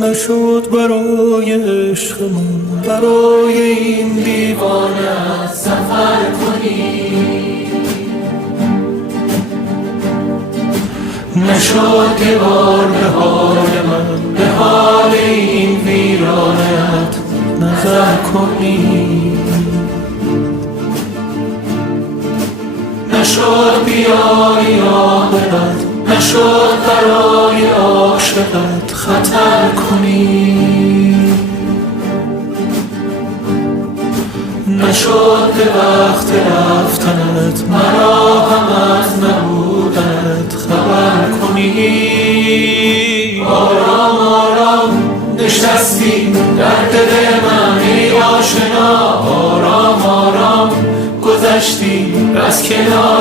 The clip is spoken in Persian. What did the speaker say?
نشد برای عشق من، برای این دیوانه سفر کنی. نشد یه بار به حال من، به حال این ویرانت نظر کنی. نشد بیایی آخرت، نشد برای عاشقت خطر کنی. نشد به وقت رفتنت، مرا هم از نبودنت خبر کنی. آرام آرام نشستی در دل من ای آشنا، آرام آرام گذشتی از کنار